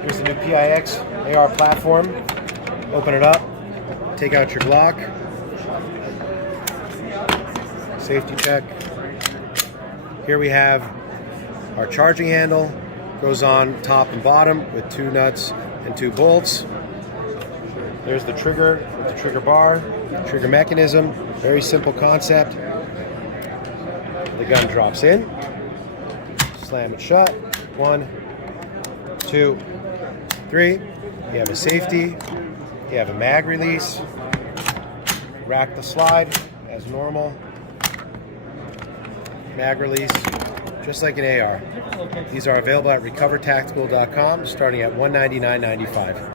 Here's the new PIX AR platform. Open it up, take out your Glock. Safety check. Here we have our charging handle. Goes on top and bottom with 2 nuts and 2 bolts. There's the trigger with the trigger bar, trigger mechanism. Very simple concept. The gun drops in. Slam it shut. 1, 2, 3. You have a safety. You have a mag release. Rack the slide as normal. Mag release, just like an AR. These are available at recovertactical.com starting at $199.95.